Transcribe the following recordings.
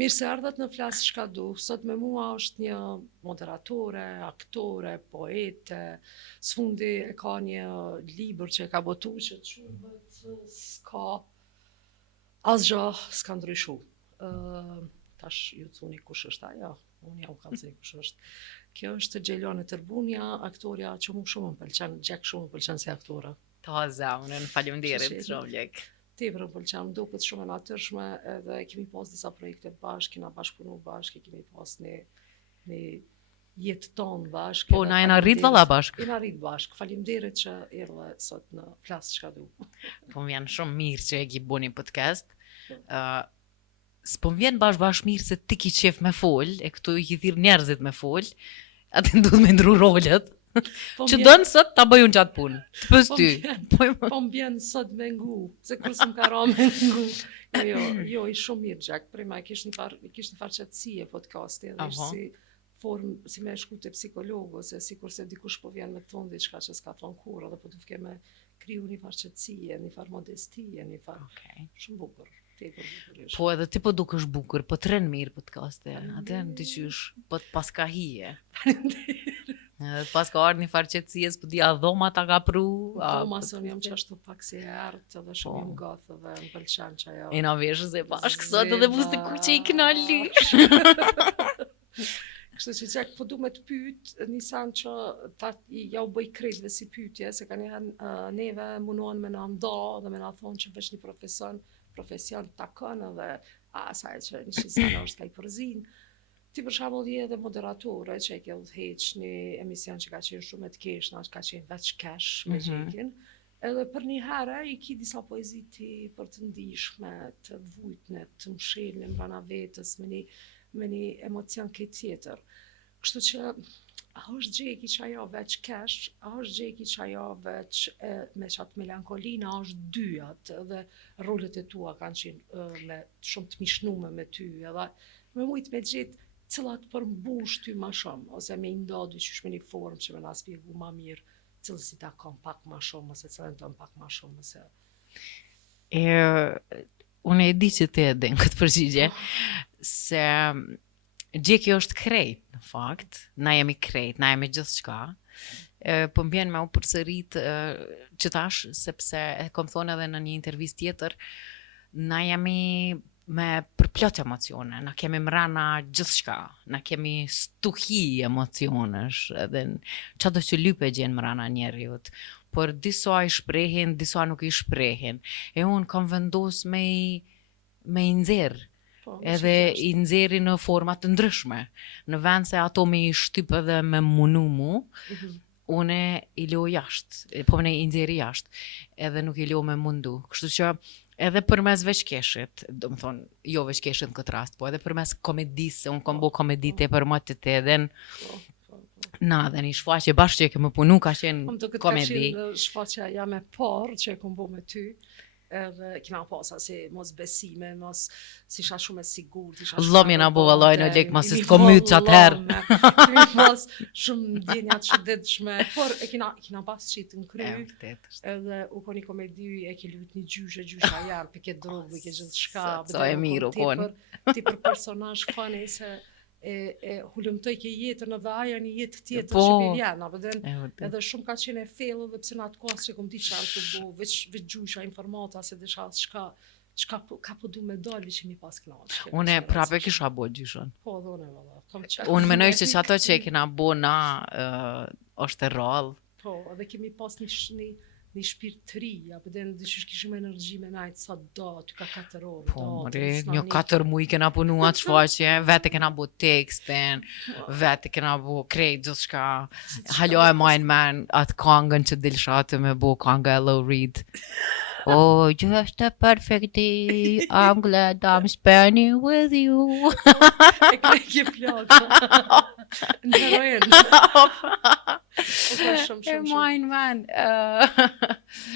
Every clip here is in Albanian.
Mirë se ardhat në Flas Çka Du. Sot me mua është një moderatore, aktore, poete. Sfundi e ka një libër që e ka botu që quhet s'ka asgjë s'ka ndryshu. Tash ju thoni kush është ajo? Unë jam kallëzoj kush është. Kjo është Gjelone Tërbunja, aktoria që mu shumë më pëlqen, gjek shumë më pëlqen si aktore. Ta zaunën, faleminderit shumë Lek. Tepër më pëlqen, më duket shumë e natyrshme edhe kemi pas disa projekte bashkë, kena bashkëpunu bashkë, kemi pas një jetë tonë bashkë. Po, na jena rrit valla bashkë. Jena rrit bashkë. Faleminderit që erdhe sot në Flas Çka Du. Po më janë shumë mirë që e ki boni podcast. S'po më vjen bashkë mirë se ti ki qef me fol, e këtu i ki thirr njerëzit me fol, atë duhet me ndru rolet. Që donë sot ta bëj unë qatë punë, të pës ty. Po më vjen sot me ngu, se kërës më ka ra me ngu. Jo, i shumë mirë gjak, prima i kish një farë qëtësie podcasti, edhe ishtë si formë, si me shku të psikologu, se si kurse dikush po vjen me thonë diçka që s'ka thonë kur, edhe po të fke me kriju një farë qëtësie, një farë modestie, një farë shumë bukur. Po edhe ti po dukesh bukur, po të rënë mirë podcasti, atë në dyqysh, po të paska hije. Edhe pas ka ardhur një farë qetësie, s'po di a dhoma ta ka pru. Dhoma son jam qashtu pak si e ertë edhe shumë im goth edhe më pëlqen që ajo. E na veshës e bashkë sot edhe buste kur që i knali. Kështu që çak po du me të pyet një san që ja u bëj krejtve si pyetje, se kanë neve munohen me na nda dhe me na thonë që veç një profesion takon edhe asaj që një shisana është ka i përzin. Ti për shembull je edhe moderatore që e ke udhëheq një emision që ka qenë shumë e të keshna, që ka qenë veç kesh me Gjekin. Edhe për një herë i ki disa poezi ti për të ndihshme, të vujtne, të mshelne mbrana vetës me një emocion ke tjetër. Kështu që a është Gjeki që ajo veç kesh, a është Gjeki që ajo veç me qatë melankolina, a është dyat edhe rolet e tua kanë qenë me shumë të mishnume me ty edhe me mujtë me gjithë cilat përmbush ty ma shumë, ose me nda dyqysh me një formë që me na spjegu ma mirë, cilës i ta kam pak ma shumë, ose cilën të pak ma shumë, ose... Unë e di që ti e din këtë përgjigje, se Gjeki është krejt, në fakt, na jemi krejt, na jemi gjithë shka, po mbjen me u përsërit që tash, sepse e kom thonë edhe në një intervjist tjetër, na jemi me përplot emocione, na kemi mrena gjithçka, na kemi stuhi emocionesh, edhe çdo që lype gjen mrena njerëzit, por disa i shprehin, disa nuk i shprehin. E unë kam vendos me i nxjerr. Edhe i nxjerri në forma të ndryshme. Në vend se ato me i shtyp edhe me munu mu, une i leo jashtë, po ne i nxjerri jashtë, edhe nuk i leo me mundu. Kështu që edhe përmes veçkeshit, do më thonë, jo veçkeshit në këtë rast, po edhe përmes komedisë, se unë kom bo komedite për më të të edhe na dhe një shfaqe bashkë që e kemë punu ka qenë komedi. Ka qenë shfaqja jam e parë që e kom bo me ty, edhe kina pasa si mos besime, mos si isha shumë e sigur, Lëmi na bo vallaj në lek, mas i s'ko mytë qatë herë. Kemi pas shumë djenjat që dedshme, por e kina pas qitë në kry, edhe u ko një komedi e ke lut një gjysha jam, pe ke drogu, ke gjithë shka. So e mirë u konë. Ti për personazh fani se e hulumtoj ke jetën edhe aja një jetë tjetër Po. që vjen, edhe shumë ka qenë e fellë dhe pse në atë kohë që kom di qarë të bo, veç gjysha informata se disha çka ka po du me dalë që mi pas knaqë. Une prape kisha bo gjyshën. Po, dhe une valla. Unë menoj që ato që e kena bo na është e rrallë. Po, edhe kemi pas një shpirt të ri, apo dhe në dyshysh kishim energji me najtë sa do, ty ka 4 orë. Po, një 4 muj kena punu atë shfaqje, vete kena bo tekstin, vete kena bo krejt gjithë shka. Halo e majnë men atë kangën që dilshatë me bo kanga e Lou Reed. Oh, just a perfect day, I'm glad I'm spending with you. E kje plakë. Në heroin. E majnë men.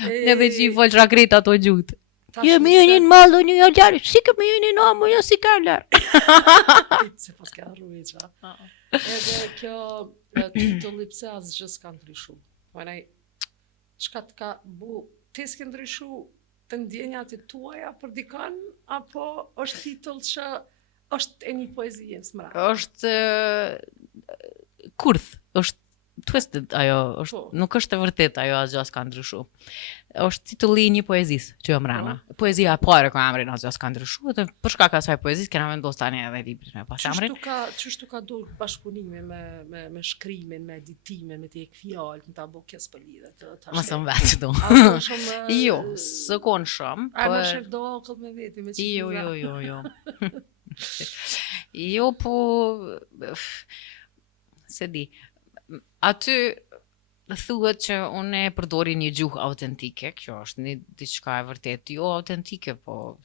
Edhe që i folë shakrit ato gjutë. Jemi një në malë, një jo ljarë, si kemi një në amu, jo si ka ljarë. Se pas ka arru e qa. Edhe kjo titulli pse asgjë s'ka ndryshu. Mënej, çka të ka bu, ti s'ke ndryshu të ndjenjat e tuaja për dikan, apo është titull që është e një poezie smra. Është kurth, është twisted ajo, është nuk është e vërtet ajo asgjë s'ka ndryshu. Është titulli i një poezisë që mrena. Poezia e parë ka emrin asgjë s'ka ndryshu, dhe për shkak të asaj poezisë kena vendosur tani edhe librin me pas emrin. Çështu ka dol bashkëpunimi me shkrimin, me editimin, me tek fjalë, në ta bëu kës për lidhet. Mos më vetë do. Jo, s'kon shumë. Ai më shef do akall me veti me çfarë. Jo. Jo, po se di. Aty thuhet që unë e përdori një gjuhë autentike, kjo është një diçka e vërtet, jo autentike, po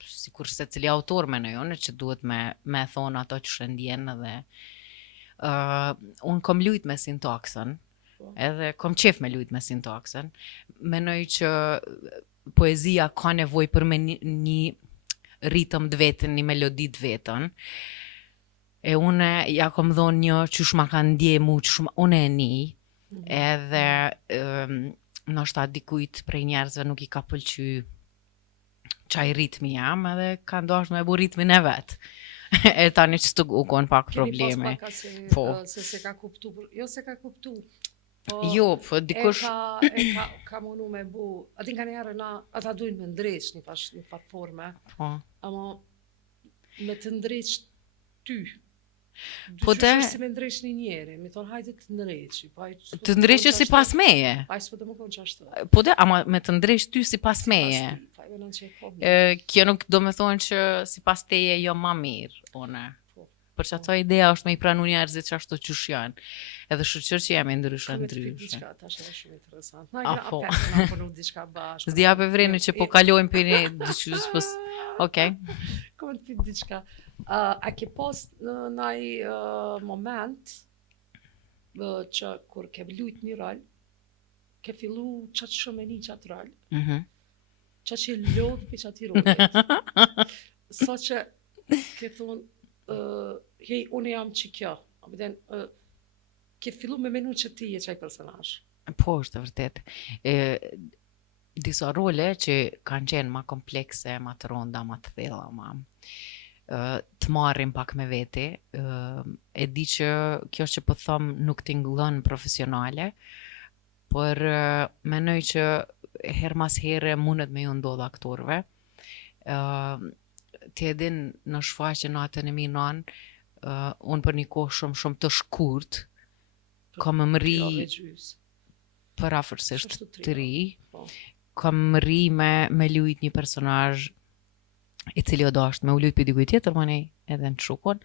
sikur se cili autor menojone që duhet me thonë ato që shëndjen dhe unë kom lujt me sintaksën, edhe kom qef me lujt me sintaksën, menoj që poezia ka nevoj për me një ritëm të vetën, një melodi të vetën, e une ja kom dhonë një qysh ma ka ndje mu, une e një, edhe nështë dikujt prej njerëzve nuk i ka pëlqy qaj ritmi jam, edhe ka ndosh me bu ritmin e vetë. E tani që të ukon pak probleme. Keni pas paka se ka kuptu, jo se ka kuptu. Jo, po dikush... Ka munu me bu, atin ka njerë ata dujnë me ndreq një farë forme, ama me të ndreq ty. Po të... si me ndreq një njeri, mi thonë hajde të ndreqi. Të ndreqi si pas meje. Pa i s'po të më konë qashtu. Po dhe, ama me të ndreq ty si pas meje. Kjo nuk do me thonë që si pas teje jo ma mirë, one. Për që ato idea është me i pranu njerëzit që ashtu qysh janë. Edhe shqyr që jemi ndryshë. Diçka, ta është edhe shumë interesant. Na i na përnu diçka bashkë. Zdi ape vreni që po kalojmë për një diqysh, pës... Okej. Kom të pit diçka. A ke pas në naj moment që kur ke lujt një rol, ke fillu qatë shumë e një qatë rol, qatë që lodhë për qatë i rolet. Sa që ke thonë, hej, unë jam që kjo, ke fillu me menu që ti e qaj personazh. Po, është të vërtet. Disa role që kanë qenë ma komplekse, ma të ronda, ma të thella, të marrim pak me veti, e di që kjo që po thom nuk t'ingëllon profesionale, por menoj që her mas here mundet me ju ndodh aktorëve. Ti e din në shfaqjen natën e mi nan, unë për një kohë shumë të shkurt, kam mëri për afërsisht të ri, kam mëri me lujt një personazh i cili o dashtë me u lujt për dikuj tjetër, mani edhe në shukon,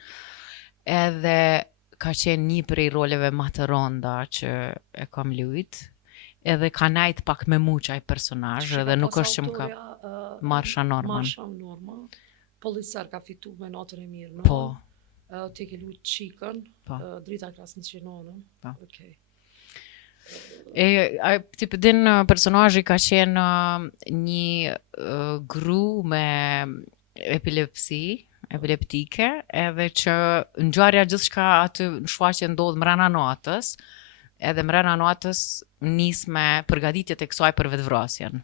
edhe ka qenë një prej roleve ma të ronda që e kam lujt, edhe ka najt pak me mu qaj personazh, edhe nuk është që më ka Marsha Norman. Marsha Norman, policar ka fitu me natën e mirë, no? Po. Ti ke lujt Qikën, drita klasë në qenonën. Po. Okay. Ti përdin personazhi ka qenë një gru me epileptike, edhe që ngjarja gjithçka aty në shfaqje ndodh mrena natës, edhe mrena natës nis me përgatitjet e kësaj për vetvrasjen.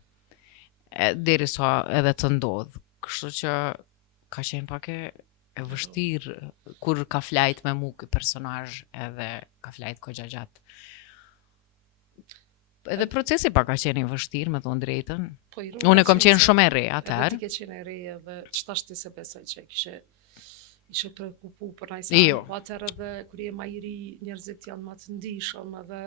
Derisa edhe të ndodh. Kështu që ka qenë pak e vështirë kur ka flajt me mu ky personazh, edhe ka flajt kogja gjatë. Edhe procesi pak ka qenë i vështirë, me thonë drejtën. Unë e kom qenë shumë e re atëherë. Edhe ti ke qenë e re edhe qëta shti se besoj që ishe prekupu për najsa. Po atëherë edhe kur je ma i ri, njerëzit janë ma të ndishëm edhe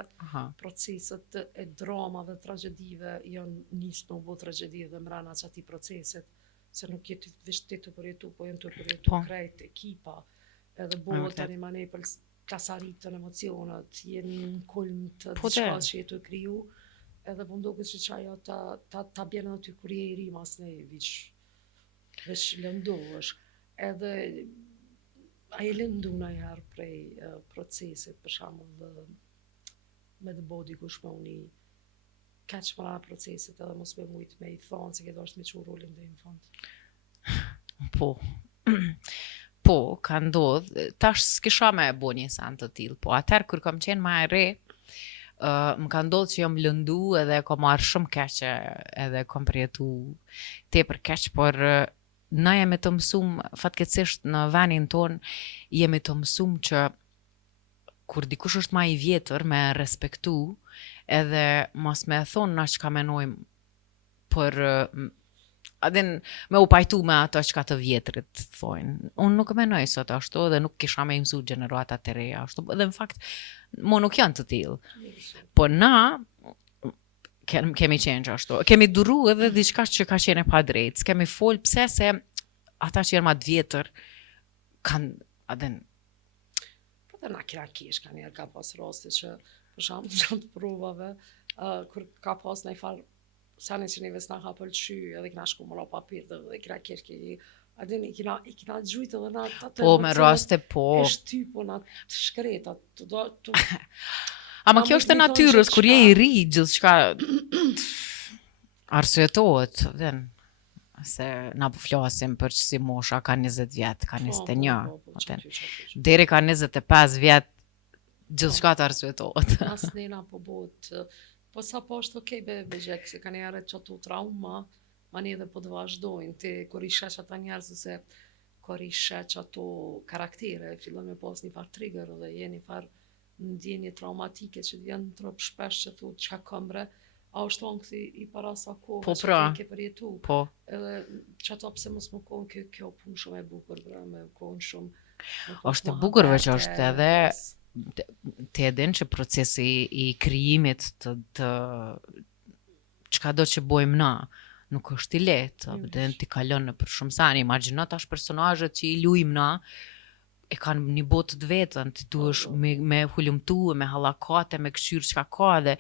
proceset e dramave, tragedive, janë nisë në bo tragedive mrena që ati proceset, se nuk jetë vishti të përjetu, po jenë të përjetu krejt ekipa, edhe bo të një manej për klasarit të në emocionet, jenë në kulm të diçka që jetu e kriju, edhe po mdo këtë që qaja ta bjenë aty kur je i ri mas ne veç lëndohesh. Edhe a e lëndu në jarë prej procesit, për shamull me të bodi kush me uni keq mëra procesit edhe mos me mujt me i thonë se këtë është me që rolin dhe i në fond. Po. Po, ka ndodh, tash s'kisha me bo një sen të tillë, po atëherë kur kam qenë ma e re, më ka ndodh që jam lëndu edhe kom marrë shumë keqe edhe kom përjetu tepër keq, por na jemi të mësum, fatkeqësisht në venin ton, jemi të mësum që kur dikush është ma i vjetër me respektu, edhe mos me thonë na çka menojmë për adin me u pajtu me ato çka të vjetrit thojnë. Unë nuk menoj sot ashtu dhe nuk kisha me mësu gjeneratat e reja ashtu, dhe në fakt mo nuk janë të tillë. Po na kemi qenë ashtu. Kemi duru edhe diçka që ka qenë e pa drejtë. Kemi fol pse se ata që janë ma të vjetër kanë adin Dhe na kira kish, ka njerë ka pas raste që, për shembull, gjatë provave, kur ka pas në i farë, sani që neve s'na ka pëlqy, edhe kina shku më la papir, dhe kina kish adin i kina gjujt edhe na të po me raste po. E shtypo na të shkreta, të Ama kjo është e natyrës, kur je i ri, gjithçka arsyetohet, vjen. Se na po flasim për që si mosha ka 20 vjet, ka 21. Deri ka 25 vjet, gjithçka të arsyetohet. As nena po bot, po sa po është okej be gjek, se ka njerë që tu trauma, ma një dhe po të vazhdojnë, ti kur i sheq ata njerëz ose kur i sheq ato karaktere, fillon me pas një far trigger dhe je një far ndjenje traumatike që vjen trop shpesh që thu çka këmbre, a është tonë këthi i para sa kohë Po që pra, ti ke përjetu. po. Edhe që ato pse mos më konë kjo punë shumë e bukur, me konë shumë. Është e bukur veç është edhe ti e din që procesi i krijimit të çka do që bojmë na nuk është i lehtë, dhe ti kalon në për shumë sani. Imagjino tash personazhet që i luajmë na e kanë një botë të vetën, ti duhesh me hulumtu, me hallakate, me këshyr çka ka dhe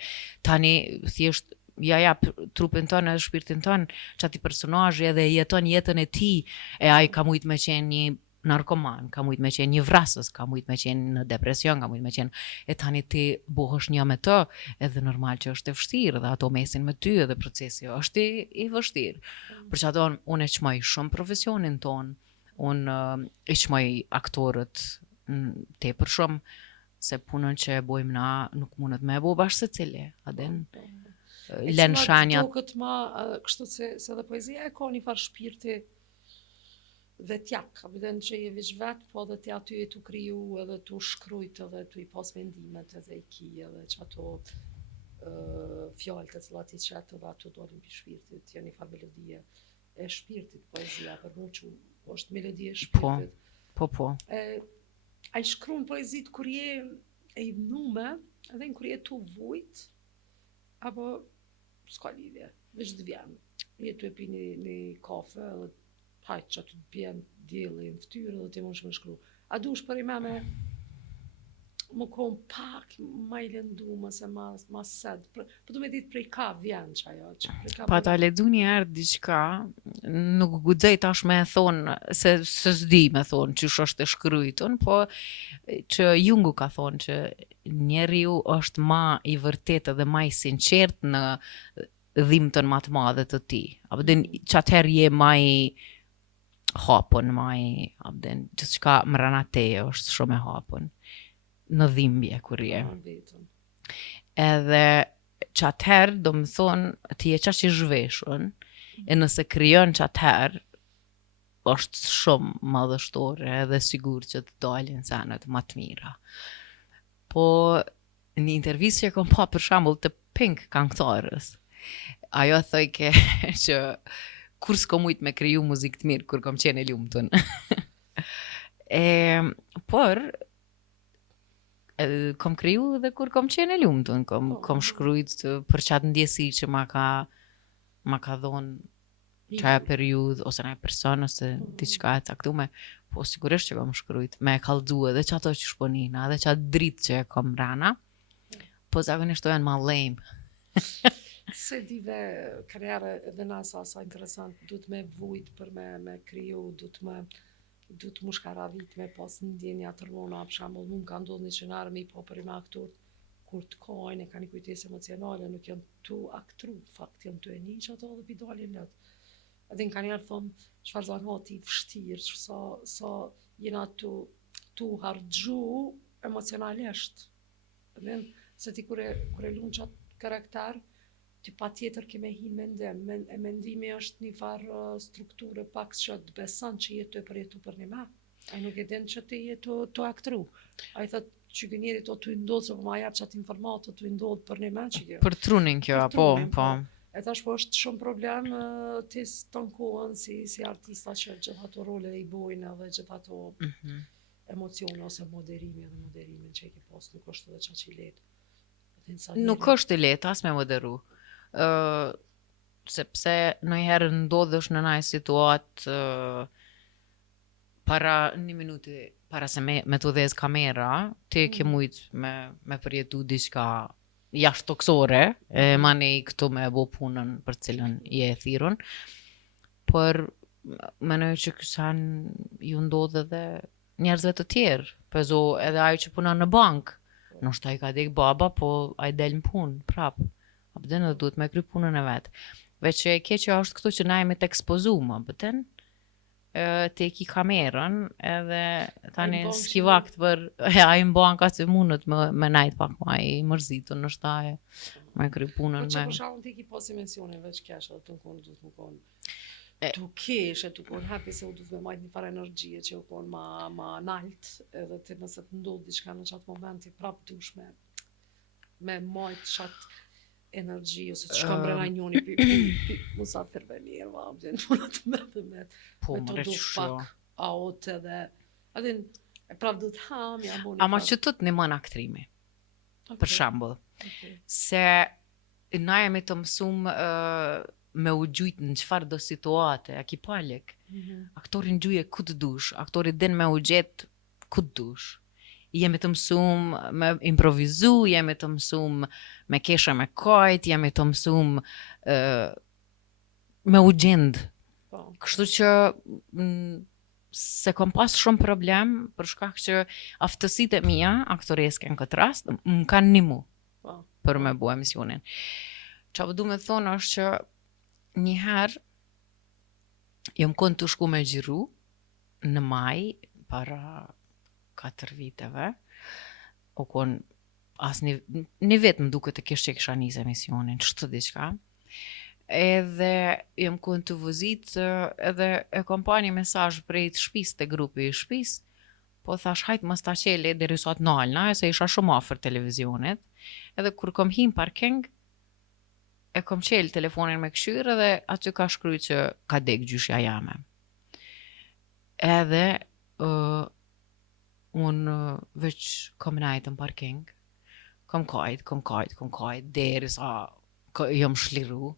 tani thjesht ja jap trupin tonë edhe shpirtin tonë çati personazhi edhe jeton jetën e tij, e ai ka mujt me qenë një narkoman, ka mujt me qenë një vrasës, ka mujt me qenë në depresion, ka mujt me qenë, e tani ti bohesh një me të, edhe normal që është e vështirë dhe ato mesin me ty edhe procesi është i vështirë. Për që ato unë e qmoj shumë profesionin tonë, unë i qmoj aktorët tepër shumë, se punën që e bojmë na nuk mundet me e bo bashkë se cili, adin, len shanjat. E cila këtë ma, kështu se dhe poezia e ka një farë shpirti vetjak, abiden që je vish vet, po edhe ti aty e tu kriju edhe tu shkrujt edhe tu i pas mendimet edhe i ki edhe që ato fjallët e cilat i qetë dhe ato dolin për shpirtit, janë një farë melodie e shpirtit poezia, për mu që është melodie e shpirtit. Po. A i shkruan poezit kur je e i vnume, edhe kur je tu vujt, apo s'ka lidhje, veç të vjen. Je tu e pi një kafe, edhe hajtë që aty të bjen djeli në ftyrë, edhe ti mund shme shkru. A dush për i me më kom pak ma i lëndume se ma sed. Po du me ditë prej ka vjen që ajo. Pa ta ledu një herë diçka, nuk guxej tash me thonë, se s'di me thonë që është e shkrujtun, po që Jungu ka thonë që njeriu është ma i vërtet dhe ma i sinqert në dhimbtën ma të madhe të ti. Abden që atëherë je ma i hapun, ma i abden, gjithçka mrena teje është shumë e hapun. Në dhimbje kur je. Edhe që atëherë do më thonë ti e qash i zhveshun, e nëse kryon që atëherë është shumë madhështore edhe sigur që të dalin senet më të mira. Po një intervistë që kom pa për shembull të Pink këngëtarës, ajo thoj ke që kur s'ko mujt me kriju muzikë të mirë kur kom qenë e lumtun. Por kom kriju dhe kur kom qenë e lumtun, kom shkrujt për qatë ndjesi që ma ka dhonë qaja periudhë, ose nga person, ose diçka e caktume, po sigurisht që kom shkrujt, me e kallëzu edhe që ato që shponina, edhe që atë dritë që e kom rana, po zakonisht to janë ma lame. Se dive karriere edhe nasa sa interesant, du të me vujt për me kriju, du të mu shkaravit me pas në ndjenja të rrona, për shembull mund ka ndodhë një scenarë me i po për i me aktorët, kur të kajnë, e ka një kujtesë emocionale, nuk janë tu aktru, fakt janë tu e një që ato dhe pidalin lëtë. Edhe në ka njerë thonë, çfarë zanati i vështirë, sa jena tu hargju emocionalisht. Se ti kur e lunë qatë karakter, ti pa tjetër keme hin mendim. Mendimi është një farë strukturë pak që të beson që jetë të përjetu për një me. Ai nuk e din që ti jetë të aktru. Ai thot që njeri to të ndodhë, se po ma jap qatë informatë të ndodhë për një me që kjo. Për trunin kjo, Për po, trunin, po. E tash po është shumë problem ti të kohën si artista që gjitha ato role i bojnë edhe gjitha ato emocione ose moderimin që i ke pas, nuk është edhe qa që i letë. Nuk është i lehtë as me moderu. Sepse ndonjëherë ndodhesh në një situatë para një minuti, para se me të dhez kamera, ti ke mujt me përjetu diçka jashtë toksore, mane i këtu me bo punën për cilën je e thirrur, por menoj që kësan ju ndodhe edhe njerëzve të tjerë, pezo edhe ajo që punon në bank, nështë ai ka dek baba, po ai del në punë, prap. Abden edhe duhet me kry punën e vetë. Veç që e keqja është këtu që na jemi të ekspozuar, abden, te ki kamerën edhe tani s'ki vakt për ai në banka që mundet me najt pak ma i mërzitur në shtaje me kry punën Po që me. për shkakun ti ki pas mensione veç kesh edhe të në konë duhet më konë tu kesh e tu konë happy se u duhet me majt një farë energjie që u konë ma nalt edhe ti nëse të ndodh diçka në qatë momenti prap dush me majt qatë energji ose të shkon brenda njoni musafir venir va abden punat me Po, me të më du reqo. pak aot edhe adin e prap du të ham ja bu Ama që të një mën aktrimi, për shembull. Se na jemi të mësum me u gjujt në qëfar do situate, a ki palek. Aktorin gjuje ku të dush, aktori din me u gjet ku të dush. Jemi të mësum me improvizu, jemi të mësum me kesha me kajt, jemi të mësum me u gjend. Kështu që se kom pas shumë problem për shkak që aftësitë e mia aktoreske në këtë rast më kanë nimu për me bu emisionin. Qa du me thonë është që njëherë jam konë të shku me gjiru në maj para 4 viteve, o konë as një vetë më duke të kishë që kisha njës emisionin, çdo diçka. Edhe jam konë të vëzit edhe e kom pa një mesazh prej të shtëpis, të grupi i shtëpis, po thash hajt mos ta qeli deri sot nalna, se isha shumë afër televizionit, edhe kur kom hi në parking, e kom qel telefonin me këshyr edhe aty ka shkruaj që ka dek gjyshja jame. Edhe unë veç kom najtë në parking, kom kajt, deri sa jom shliru,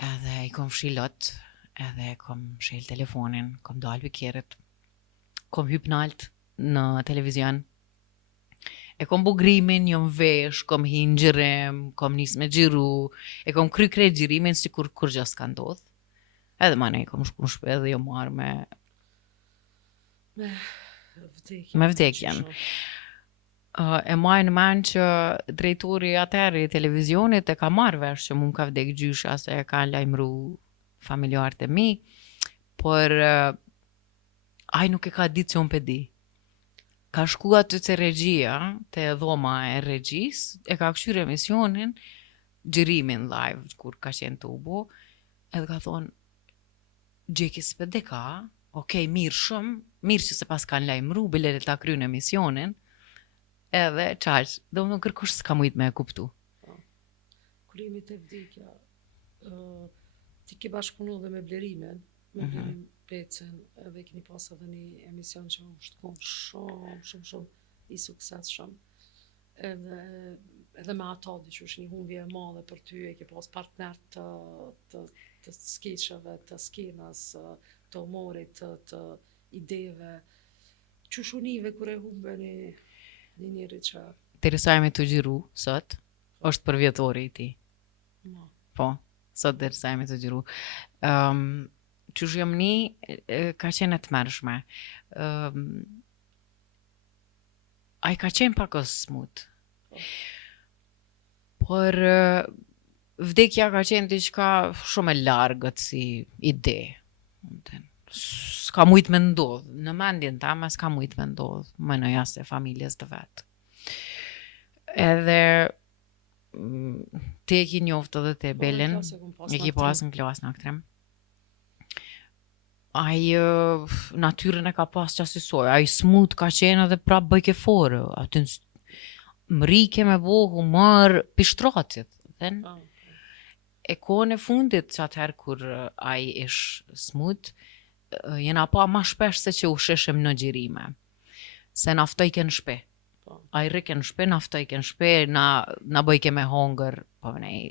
edhe i kom fshilot, edhe kom shel telefonin, kom dal pikeret, kom hyp nalt në televizion, e kom bu grimin, jom vesh, kom hi në gjirim, kom nis me gjiru, e kom kry krejt gjirimin si kur gjë s'ka ndodh. Edhe mane i kom shku në shpe dhe jo marrë me vdekjen. E majnë men që drejtori atëherë i televizionit e ka marrë vesh që mund ka vdek gjysha se e ka lajmëru familjarët e mi, por ai nuk e ka ditë që unë pe di. Ka shku aty te regjia, te dhoma e regjis, e ka këshyr emisionin, gjërimin live, kur ka qenë të ubo, edhe ka thonë, Gjeki s'pe deka, okej, mirë shumë, mirë që se pas kanë lajmëru, bile ta kryen emisionin, edhe qaq, dhe unë kërkush s'ka mujt me e kuptu. Kur jemi të vdekja, ti ke bashkëpunu dhe me blerimin, me blerim pecën, edhe keni pas edhe një emision që është konë shumë i sukses shumë. Edhe me ata diqysh një humbje e madhe për ty, e ke pas partner të skeqeve, të skenës, të humorit, të ideve. Qysh unive kur e humbe një njeri që... Teresa jemi të gjiru, sot, është për vjetori i ti. Po, sot Teresa jemi të gjiru. Qysh jam ka qenë të mërshme. Ai ka qenë pak o smut. Por vdekja ka qenë diçka shumë e largët si ide. S'ka mujt me ndodh. Në mendjen tame s'ka mujt me ndodh. Mënoj as e familjes të vetë. Edhe ti e ki njoftë edhe te Belen, klasë e kom pas e ki në pas në klasë në aktrem. Ai natyrën e ka pas qasësoj, ai smut ka qenë edhe prap bëjke forë, aty mrike me bo humor pishtratit, then Po. e kohën e fundit që atëherë kur ai ish smut, jena pa ma shpesh se që u sheshim në gjirime. Se naftojke në shpe. Po. A i rike në shpe, naftojke në shpe, na bëjke me hongër, po ne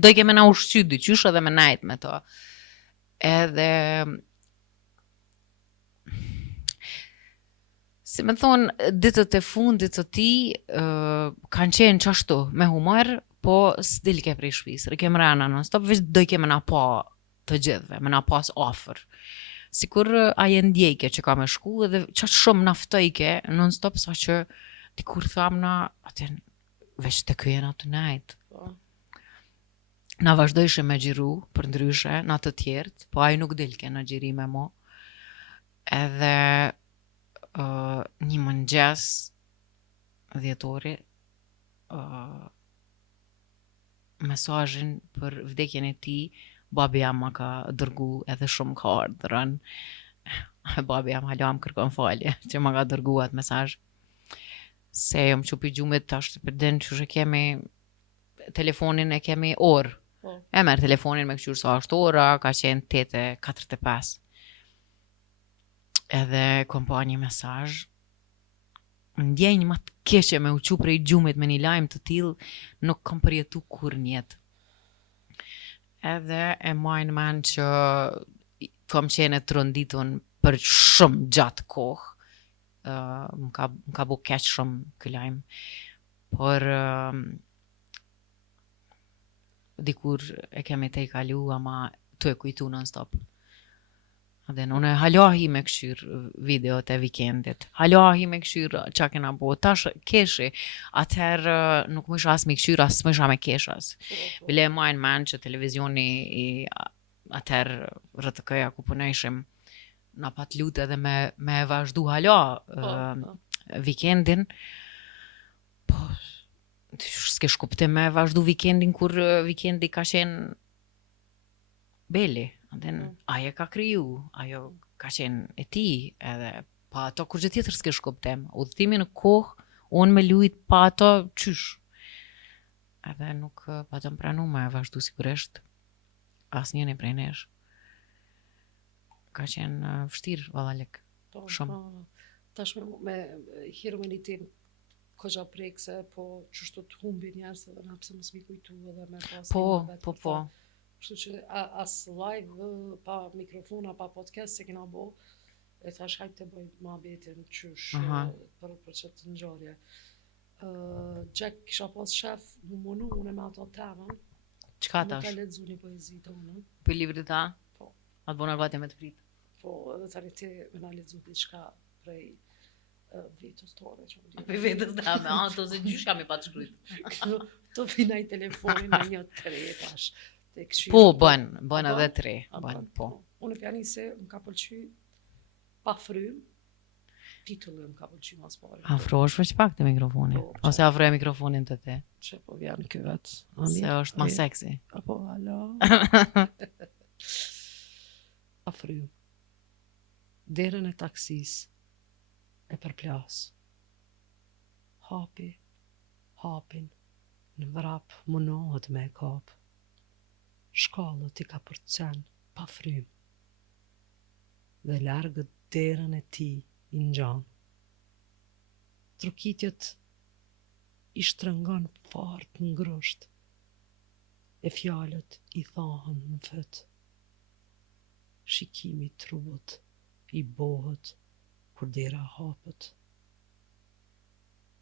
dojke me na ushqy dyqysh edhe me najt me to. Edhe si me thonë, ditët e fundit të ti kanë qenë qashtu me humor, po s'dilke prej shpisë, rike më rana non stop, veç dojke me na pa të gjithve, me na pas ofër. Sikur aje ndjejke që ka me shku edhe qatë shumë naftojke non stop sa që dikur thamna atë veç të kyjena të najt. Po. Na vazhdojshe me gjiru për ndryshe na të tjertë, po ai nuk dilke në gjirime mo. Edhe një mëngjes dhjetori mesazhin për vdekjen e tij babi jam ma ka dërgu edhe shumë ka ardhërën. Babi jam hala më kërkon falje që ma ka dërgu atë mesazh. Se jom qupi gjumit tash për den që shë kemi telefonin e kemi orë. Po. E merë telefonin me këqyrë sa është ora, ka qenë 8:45. Edhe kom pa një mesazh. Ndjenjë ma të keqe me uqu prej gjumit me një lajmë të tillë, nuk kom përjetu kur njetë. Edhe e majnë men që kom qenë të rënditun për shumë gjatë kohë. M'ka bu keq shumë ky lajm. Por dikur e kemi te i kalu, ama tu e kujtu non stop. Adhe unë halahi me këshyr videot e vikendit. Halahi me këshyr qa kena bo. Tash keshi, atëherë nuk më isha as me këshyr, as më isha me keshas. Bile e majnë men që televizioni i atëherë RTK-ja ku punojshim na pat lut edhe me vazhdu hala vikendin. Po, s'ke shkuptim me vazhdu vikendin kur vikendi ka qenë beli. Aje ka kriju, ajo ka qenë e ti, edhe pa ato kur gjë tjetër s'ke shkuptim. Udhëtimi në kohë, unë me lujt pa ato qysh. Edhe nuk pa të më pranu me vazhdu sigurisht. As njëni prej nesh. Ka qenë vështirë, vallalek. Shumë. Tash me hirëmin i tim, këgja prekse, po qështu të humbi njerës edhe na pse mos mi kujtu edhe me pas Po. Kështu që as live, pa mikrofona, pa podcast se kena bo, e thash hajtë të bëjt ma betin qysh për që të ngjarje. Gjek kisha pas shef më munu unë me ato temën. Qka Më tash? ka lexu një poezi tonë. Për libri ta? Po. Atë bona gati me të prit. Po, edhe tani ti me na lexu diçka prej vetës tore që më Për vetës da, me ato se gjysh kam i pa të shkryt. Të vina i telefonin me një tre tash. Po, bën edhe 3. Bën, po. Unë pianise më ka pëlqy pa frym. Titulli më ka pëlqy mas pari. Afrosh që pak të mikrofonin. Po, Ose afroj mikrofonin të te. Që po vjen ky vet. Se është ma seksi. Apo, alo. Pa frym. Derën e taksis e përplas. Hapin, në vrap munohet me e kap. Shkallët i ka përcen pa frym. Dhe largët derën e ti i ngjan. Trokitjet i shtrëngon fort në ngrusht. E fjalët i thahen në fët. Shikimi trubut i bohet kur dera hapët.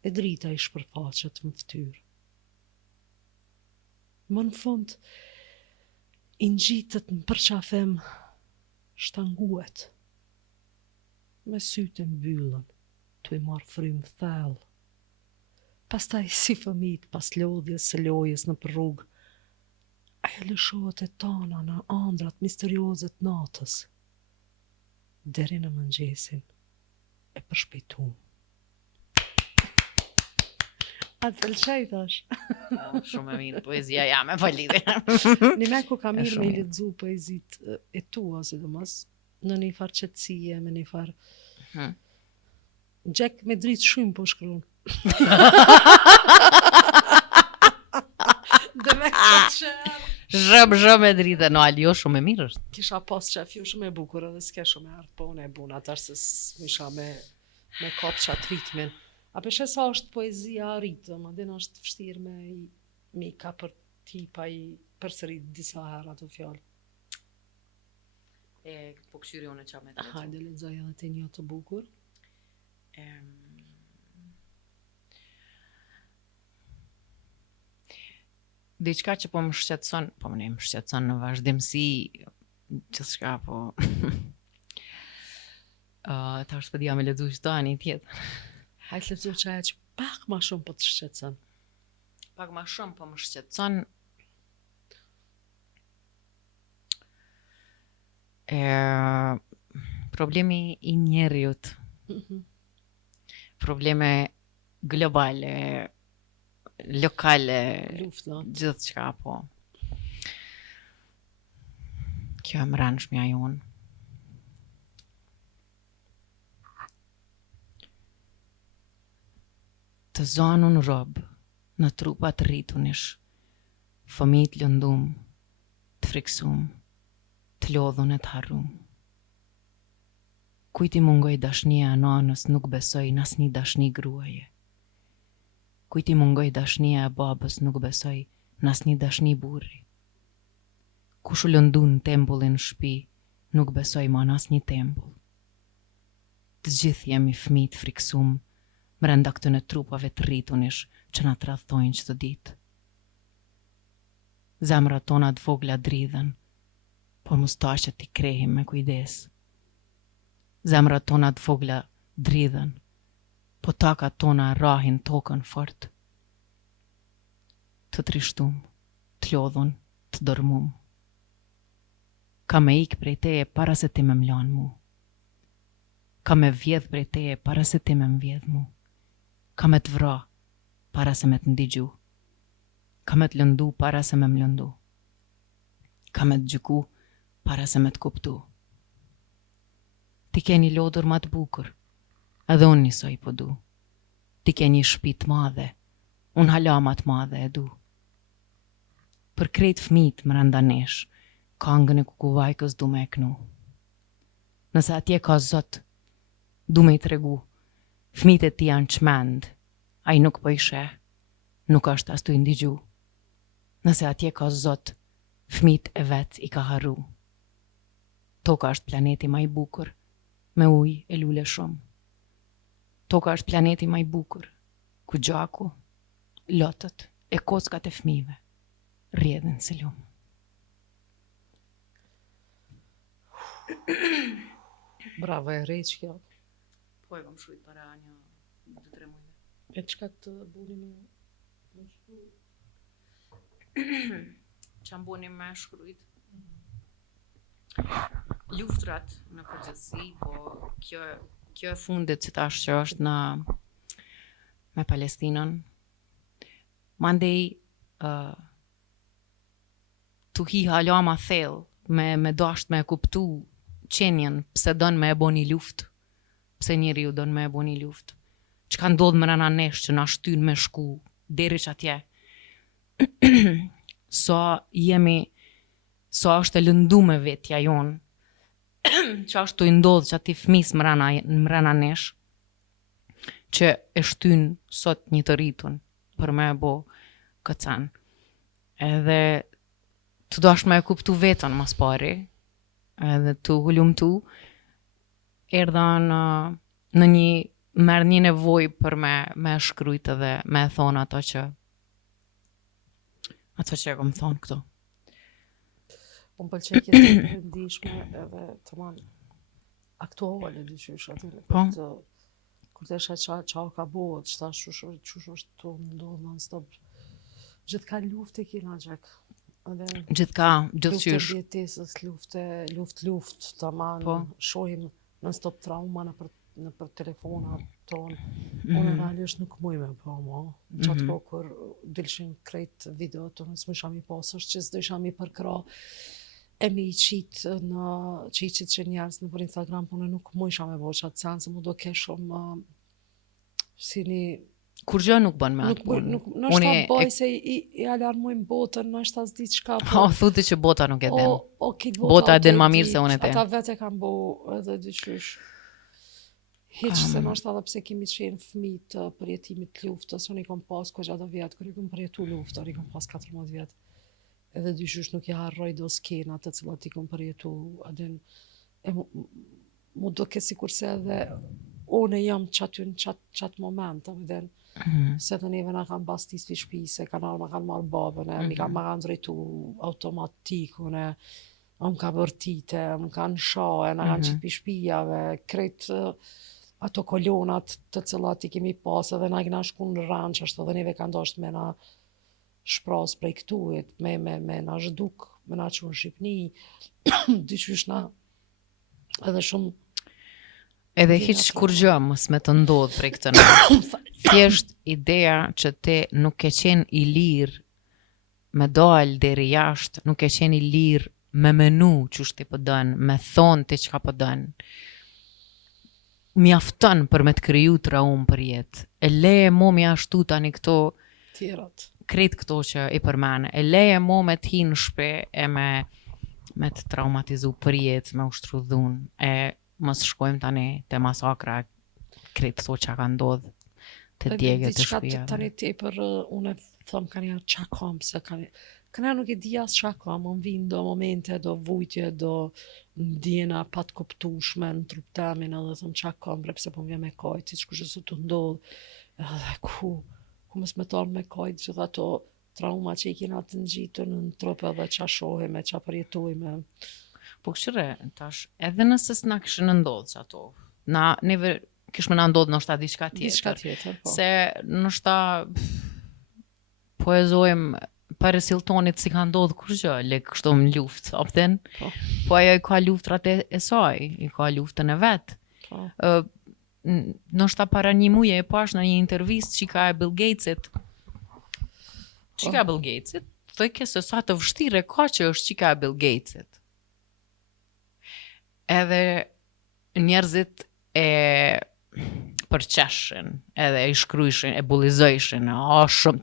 E drita i shpërfaqet më fytyrë. Më në fund, i ngjitët në përqafem shtanguet. Me sytë mbyllën, tu i marë frym thellë. Pastaj si fëmit pas lodhjes së lojës në rrugë, ajo lëshohet e tana në andrat misteriozet natës. Deri në mëngjesin e përshpejtuar. A të pëlqej tash? Shumë e mirë, poezia jame, pa lidhje. Një me ku ka mirë shumë me mirë. lexu poezit e tua, sidomos, në një farë qetësie, me një farë... Gjek me dritë shumë po shkruan. Dhe me këtë që... Zhëm e drita, no, jo shumë e mirë është. Kisha pas qef ju shumë e bukur edhe s'ke shumë e artë, po unë e buna, tash se s'misha me kap qatë ritmin. A peshe sa është poezia ritëm, adin është vështirë me i ka për ti pa i përsërit disa herë ato fjallë. Po këshyri unë qa me të lecu. Hajde lexoj edhe ti një të bukur. Diçka që po më shqetëson, po më shqetëson në vazhdimsi, gjithçka po... ta është pëdia me lexu qëto një tjetër. Hajde lexo që aja që pak ma shumë po të shqetëson. Pak ma shumë po më shqetëson... problemi i njerëzit, probleme globale, lokale, gjithçka po. Kjo e mranshmja jonë. Të zonun rob në trupat rritunish, fëmijët lëndum, të friksum, të lodhun e të harrum. Kujti mungoj dashnia e nanës nuk besoj në asnjë dashni gruaje. Kujti mungoj dashnia e babës nuk besoj në asnjë dashni burri. Kush u lëndu në tempullin shtëpi nuk besoj ma në asnjë tempull. Të gjithë jemi fëmijë të friksum brenda këtyne trupave të rritunish që na tradhtojnë çdo ditë. Zemrat tona të vogla dridhen, por mustaqet i krehim me kujdes. Zemrat tona të vogla dridhen, po takat tona rrahin tokën fort. Të trishtum, të lodhun, të dërmum. Ka me ik prej teje para se ti me mlan mu. Ka me vjedh prej teje para se ti me mbjedh mu. Ka me të vra para se me të ndigju. Ka me të lëndu para se me mlëndu. Ka me të gjyku para se me të kuptu. Ti ke një lodër ma të bukur, edhe unë njësoj po du. Ti ke një shtëpi të madhe, unë hala ma të madhe e du. Për krejt fëmijët mrenda nesh, kangën e kukuvajkës du me e knu. Nëse atje ka Zot, du me i tregu, fëmijët e ti janë çmend, ai nuk po i sheh, nuk është as tu i ndigju. Nëse atje ka Zot, fëmijët e vet i ka harru. Toka është planeti ma i bukur, me ujë e lule shumë. Toka është planeti ma i bukur, ku gjaku, lotët e kockat e fëmijëve rrjedhin si lumë. Bravo e rejtë kjo. Po e kam shkruajt para një 2-3 muajve. E çka të bunim me shkruaj? Qa mbonim me shkruajt? Luftrat në përgjithësi, po kjo e fundit që tash që është me Palestinën. Mandej tu hi hala ma thellë, me dasht me kuptu qenjen, pse don me e bo një luft, pse njeriu don me e bo një luft. Çka ndodh mrena nesh që na shtyn me shku deri ç'atje. Sa është e lëndume vetja jonë, që ashtu i ndodh që ati fëmis mrena nesh, që e shtyn sot një të rritun për me e bo këcan. Edhe të dosh me e kuptu vetën mas pari, edhe të hullumtu, erdha në merë një nevoj për me shkrujt edhe me e thonë ato që e kom thonë këto. Unë pëlqej këtë të rëndishme edhe të manë aktuale dyqysh aty në këtë kur të eshe qa ka bëhet, qëta qush është të ndodhë non-stop. Gjithë ka luftë e kina gjek. Gjithë luftë djetesës, luftë, të manë shohim non-stop trauma në për në për telefonat tonë, unë realisht nuk muj me po mo. Qatë ko kur dilshin krejt video tonë, s'më shami pasër që s'do isha mi përkra e mi i qitë në që i qitë që njerës në për Instagram, po unë nuk muj isha me bo qatë sensë, mu do ke shumë si një Kur gjë nuk bën me atë punë. Në shta boj se i alarmojmë botën, në shta s'di qka O, thuti që bota nuk e den. Kitë Bota e den ma mirë se unë e den. Ata vetë e kam bo edhe dyqysh. Hiq se në shta dhe pse kemi qenë fëmijë të përjetimit të luftës, unë i kom pas ko gjatë vjetë, kër i kom përjetu luftën, i kom pas 14 vjetë. Edhe dyqysh nuk i harroj do skenat të cilat i kom përjetu, adin, mu do ke sikurse edhe unë jam qatë moment, adin, se të neve na kanë bastis për shpi, se kanë kanë marrë babën, mi kanë marrë drejtu automatik, më ka vërtite, më kanë shahe, na kanë qitë për shpijave, krejt ato kolonat të cilat i kemi pas, edhe na kena shku në ranç, ashtu edhe neve kanë dasht me na shpras prej këtuit, me na zhduk, me na që në Shqipni, dyqysh na edhe shumë. Edhe hiq kur gjë mos me të ndodh prej këtë në. Thjesht ideja që ti nuk ke qenë i lirë me dalë deri jashtë, nuk ke qenë i lirë me menu çush ti po dën, me thonë ti çka po dën. Mjafton për me të kriju traumë për jetë. E leje mo mi ashtu tani këto tjerat. Krejt këto që i përmene. E leje mo me të hi në shpe e me të traumatizu për jetë, me ushtru dhunë. E mos shkojmë tani te masakra, krejt këto që ka ndodhë të djegë të shpia. Tani tepër unë thëmë ka njerë qa kam, se këna nuk e di as qa kam, më vinë do momente, do vujtje, do ndjena pat kuptushme në trup temin, edhe thëmë qa kam, repse po më vjen me kajt, si që kushtë su të ndodhë, edhe ku mës me talë me kajt, që dhe ato trauma që i kena të ngjitën në trup edhe qa shohime, qa përjetojme. Po këshire, tash, edhe nëse s'na kishën ndodhë që ato, neve kishme na ndodhë nështë diçka tjetër. Diçka tjetër, po. Se nështë poezojmë për Hiltonit si ka ndodhë kur gjë, le kështu më luftë, opten? Po ajo i ka luftrat e saj, i ka luftën e vetë. Nështë para një muje e pash në një intervist që ka e Bill Gatesit. Që ka Bill Gatesit? Thoj ke se sa të vështire ka që është që ka Bill Gatesit. Edhe njerëzit e përqeshin, edhe e shkrujshin, e bullizojshin,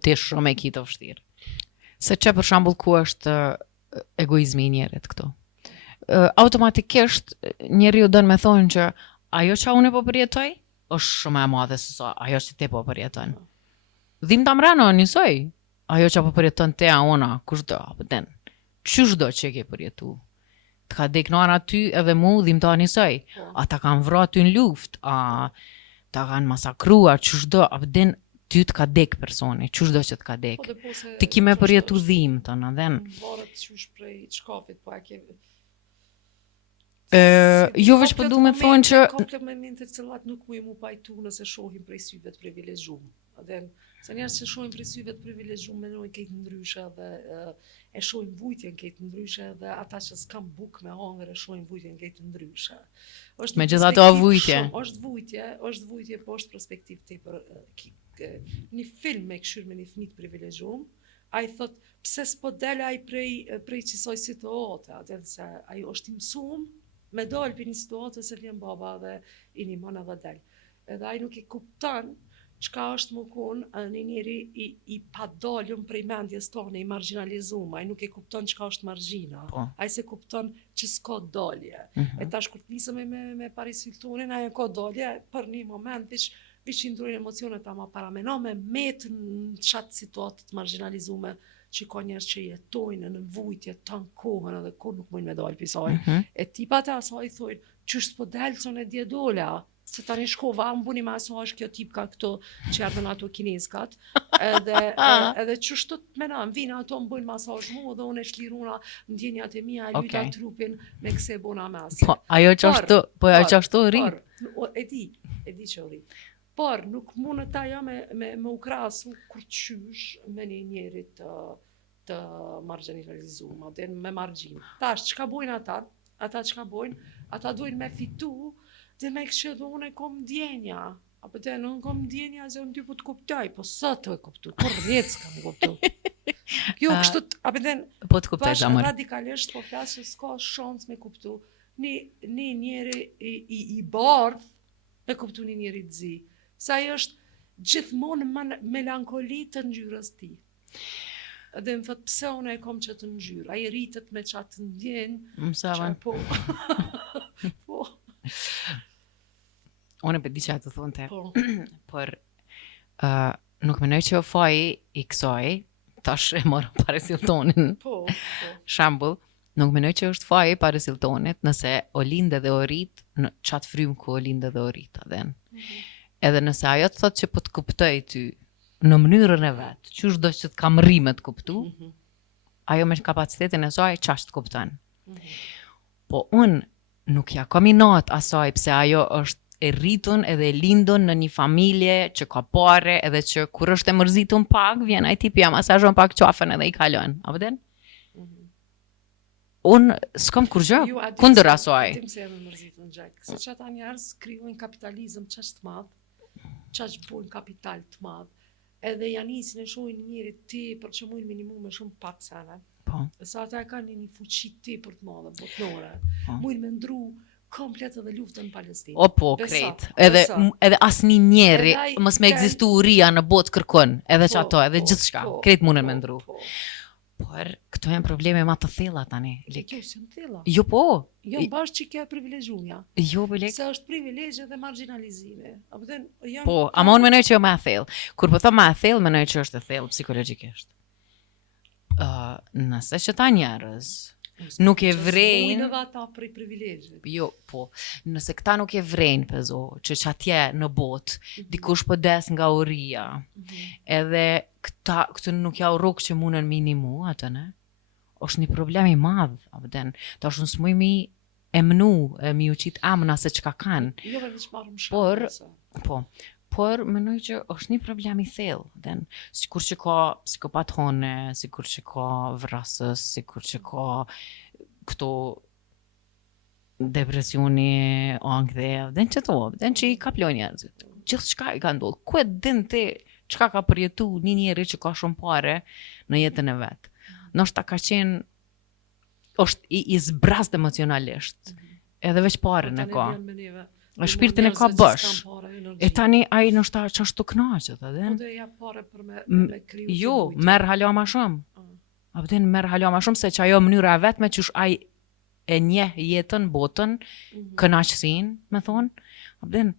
ti shumë e kitë vështirë. Se që për shambull ku është egoizmi i njerit këto. Automatikisht njeri u dënë me thonë që ajo që unë e po përjetoj, është shumë e madhe se sa ajo që ti po përjeton. Dhim të mrena njësoj, ajo që po përjeton te a ona, kush do, pëten, qysh do që ke përjetu? Të ka dek nana ty edhe mu dhim të njësoj, a ta kanë vra ty në luft, a ta kanë masakruar, qysh do, a pëten, ty të ka dek personi, qysh do që të ka dek? Ti ki me përjetu dhim të në dhen. Varet qysh prej qkafit, po a ke... Jo veç po du me thonë që... Komplemente cilat nuk mu i mu pajtu nëse shohim prej syve të privilegjumë. Se njerës që shohim prej syve të privilegjumë, menojnë kejtë ndryshe dhe e shohim vujtjen kejtë ndryshe dhe ata që s'kam buk me hangër e shohim vujtjen kejtë ndryshe. Me gjitha to vujtje. është vujtje, po është perspektiv të për një film me këshyr me një fmit privilegjumë, a i thot, pse s'po del a i prej qësoj situate, atë se a i është i mësum, me dalë për një situatë se vjen baba dhe i një mana dhe del. Edhe a i nuk i kuptan qka është më konë një njeri i padalëm prej mendjes tonë, i marginalizum, a i nuk i kuptan qka është margjina, a i se kuptan që s'ka dalje. E tash kur të nisëm me Paris Hiltonin, a i ka dalje për një moment, vish i ndrujnë emocionet ama paramena me metë në qatë situatët marginalizume që ka njerës që jetojnë në vujtje tanë kohën edhe kur nuk mujnë me dalë pisaj. E tipat e asaj thojnë, qysh s'po delë që në dje dola, se tani shkova, më buni me asaj kjo tip ka këto që erdhen ato kineskat, edhe qysh të të mena, më vina ato më bujnë masazh mu dhe unë e shliruna ndjenjat e mija, e lyta trupin me kse bona mesë. Po, ajo që ashtu rri? E di që rri. Por nuk mund të ajo me u krasu kur qysh me një njerit të marginalizuar, me margjin. Tash, çka bojnë ata? Ata çka bojnë? Ata duajnë me fitu Dhe me kështë edhe unë e kom ndjenja. Apo të unë kom ndjenja se unë ty po të kuptoj, po sa të e kuptu, po rrec kam kuptu. Jo, kështu, apo të Po të kuptoj, bash Zamër. radikalisht po flasë që s'ka shans me kuptu. Një njeri i bardh me kuptu një njeri të zi. Sa ajo është gjithmonë melankoli të ngjyrës ti. Dhe më thot pse unë e kom që të ngjyrë, ai rritet me qatë ndjenjë. Mësavan. Po. Po. Unë e di që të thonte, Po. por nuk mendoj që faji i kësaj, tash e morë Paris Hiltonin, Po. shambull, nuk mendoj që është faji i Paris Hiltonit nëse o linde dhe o rrit në qatë frymë ku o linde dhe o rrit, adhen. Edhe nëse ajo të thotë që po të kuptoj ty në mënyrën e vetë, që është do që të kam rime të kuptu, ajo me kapacitetin e saj qashtë të kuptan. Po unë nuk ja kam inat asaj pse ajo është e rritun edhe e lindun në një familje që ka pare edhe që kur është e mërzitun pak, vjen ai tipi ja masazhon pak qafën edhe i kalon. A vëden? Unë s'kam kur gjë kundër asaj. Tim se e më mërzitun gjek. Se që ata njerës kryojnë kapitalizëm qaq të madh, qaq bujnë kapital të madh, edhe janë nisin e shohin njëri ti për që mujnë minimum me shumë pak sene. Po. Sa ata e kanë një fuqi ti për të madhe, botnore. Po. Mujnë me ndru komplet edhe luftën në Palestinë. O po, Besa, krejt. besa. Edhe asnjë njeri Edhe ai mos me del- ekzistu uria në botë kërkon, edhe që Po, ato, edhe po, gjithçka. po, Krejt munden po, me ndru. po. Por këto janë probleme ma të thella tani. Jo, si në tilla. Jo po. Jo bash që kjo e privilegjuja. Jo Belek. Se është privilegje dhe marginalizime. Apo të janë Po, ama unë menoj që jo ma e thellë. Kur po thom ma e thellë, menoj që është e thellë psikologjikisht. Nëse që ta njerëz nuk e vrejnë, Mujnë edhe ata prej privilegjit. jo, po, nëse këta nuk e vrejnë pezo, që atje në botë, dikush po des nga uria, edhe këtë nuk ja urrok që munën minimu, atë ne, është një problem i madh, avden, tash unë s'muj mi emnu, mi u qit amna se çka kanë, Jo vetë që marrëm Por- shumë. po, por menoj që është një problem i thellë, den, sikur që ka psikopat hone, sikur që ka vrasës, sikur që ka këto depresioni, ankthje, den që to, den që i kaplon njerëzit. Gjithçka i ka ndodhur. Ku e din ti çka ka përjetu një njeri që ka shumë pare në jetën e vet. Ndoshta ka qenë është i zbrast emocionalisht. Edhe veç parën e ka. E shpirtin e ka bësh. E tani ai ndoshta ç'është të kënaqet, Po edhe. do ja pare për me kriju. Jo, merr hala ma shumë. A vjen merr hala ma shumë se që ajo mënyra e vetme që ai e njeh jetën, botën, kënaqësinë, me thonë. A vjen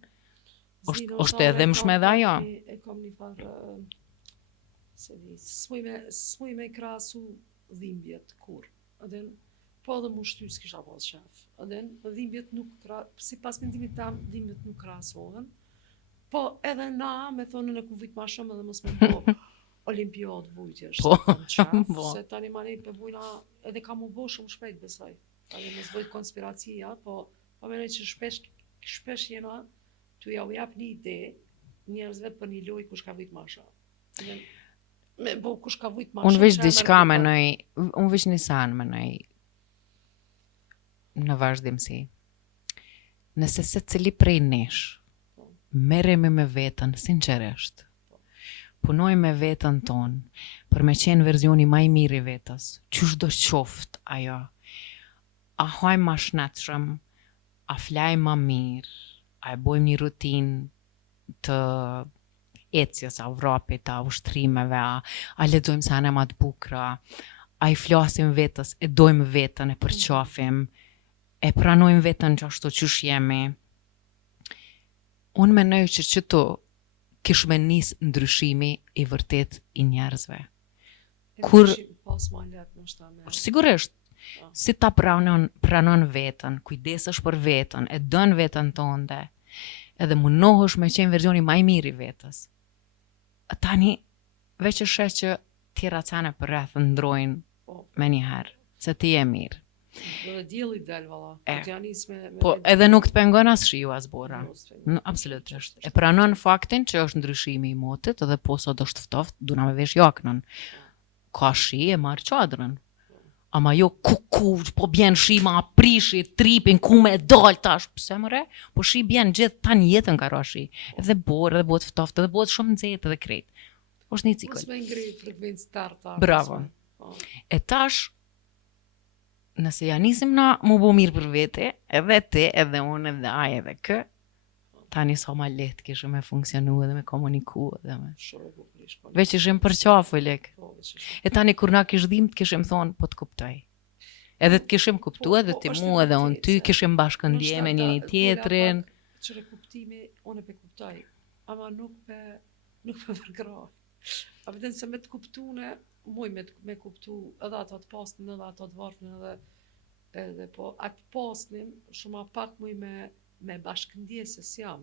është e dhëmshme edhe ajo. E kam një farë, se di, s'muj me krahasu dhimbjet kur. Edhe po edhe mu shty s'kisha pas shef. Edhe dhimbjet nuk sipas mendimit tam dhimbjet nuk krahasohen. Po edhe na me thonën e ku vujt ma shumë edhe mos me po olimpiad vujtjesh. Po, po. po. Se tani mani pe bujna edhe kam u bo shumë shpejt besoj. Tani mos bëjt konspiracia, po menoj që shpesh jena tu ja u jap një ide njerëzve për një lojë kush ka vujt ma shumë. Me bo kush ka vujt ma shumë. Unë veç që e diçka merr menoj, unë veç një san menoj në vazhdimsi. Nëse se cili prej nesh, merremi me vetën sinqerisht. Punoj me vetën tonë, për me qenë verzioni ma i mirë i vetës. Qysh do qoftë ajo? A hajmë ma shnetshëm, a flajmë ma mirë, a e bojmë një rutinë të ecjes, a vrapit, a ushtrimeve, a lexojmë sene ma të bukra, a i flasim vetës, e dojmë vetën, e përqafim, e pranojmë vetën që ashtu qysh jemi. Unë menoj që këtu kish me nis ndryshimi i vërtet i njerëzve. kur- pas ma let në shtame. Sigurisht, si ta pranon vetën, kujdesesh për vetën, e dën vetën tënde, edhe mundohesh me qenë verzioni më i mirë i vetës. Tani veç e sheh që tjera cene për rreth ndrojnë Po. me njëherë, se ti je mirë. Dhe dielli del valla. E. Të janis me Po edhe nuk të pengon as shiu as bora. Jo, Absolutisht. E pranon faktin që është ndryshimi i motit edhe po sot është ftoft, duna me vesh jaknën. Ka shi e marr çadrën. ama jo po bjen shi ma aprishi, tripin, ku me dal tash, pse mëre? Po shi bjen gjithë tani jetën ka ra shi. Edhe borë, edhe bëhet ftoftë, edhe bëhet shumë nxehtë edhe krejt. Është një cikël. Mos me ngri frekuencë tarta. Bravo. E tash, nëse ja nisim na mu bo mirë për vete, edhe ti, edhe unë, edhe ai, edhe kë, tani sa ma lehtë kishim me funksionu edhe me komuniku edhe me... Veç ishim për qafu, lek. E tani kur na kish dhimt, kishim thonë, po të kuptoj. Edhe të kishim kuptu, edhe ti mu, edhe unë ty, kishim bashkëndje me njëri tjetrin. Qëre kuptimi, unë e pe kuptoj, ama nuk pe vërgroj. A vetëm se me të kuptune, muj me kuptu edhe ato të pasnin, edhe ato të varfnin, edhe po atë pasnim, shumë pak muj me bashkëndje se s'jam.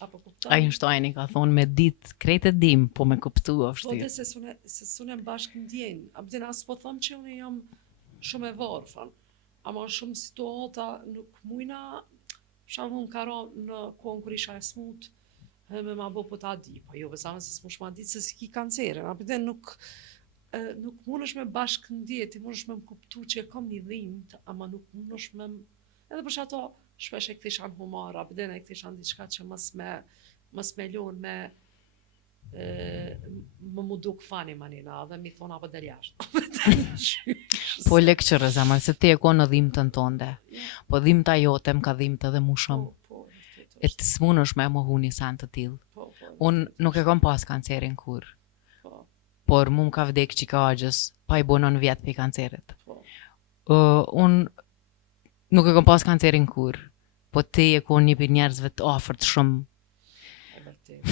Apo kuptoj? Einstein ka thonë me ditë krejt e dim, po me kuptu është Po ti. dhe se s'unë bashkëndjen. A vetëm as po thom që unë jam shumë e varfën. Ama shumë situata nuk mujna, shumë unë ka ra në kohën kur isha e smut, me ma bo po ta di, po jo besame se s'mush ma di se si ki kancerin, a pëtën nuk mundesh me bashkëndje, ti mundesh me më kuptu që e kam një dhimt, ama nuk mundesh me edhe për që ato shpesh e këthishan humor, a pëtën e këthishan diçka që mës me lon me mu duk fani manina, dhe mi thona po del jashtë. Po lekqërë, zemër, se ti e ko në dhimtën tonde, po dhimta jote më ka dhimt edhe mu shumë. E të s'munësh me më hu një sen të tillë. Unë nuk e kom pas kancerin kur, por mu më ka vdek që ka agjës, pa i bonon vjetë për kancerit. Unë nuk e kom pas kancerin kur, po ti e kon një për njerëzve të afërt shumë. E vërtet,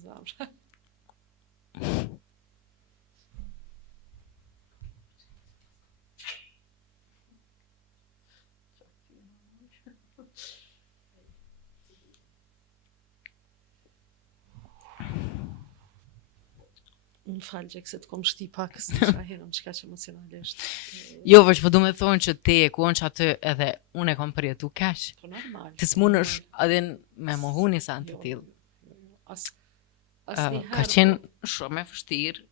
zamra. Më falë që se të kom shti pak, së që aherëm që ka që emocionalisht. Jo, veç po du me thonë që ti e kuon që aty edhe unë e kom përjetu keq. Po normal. Ti s'munësh adin me më hu një sen të tillë. Ka qenë shumë e vështirë,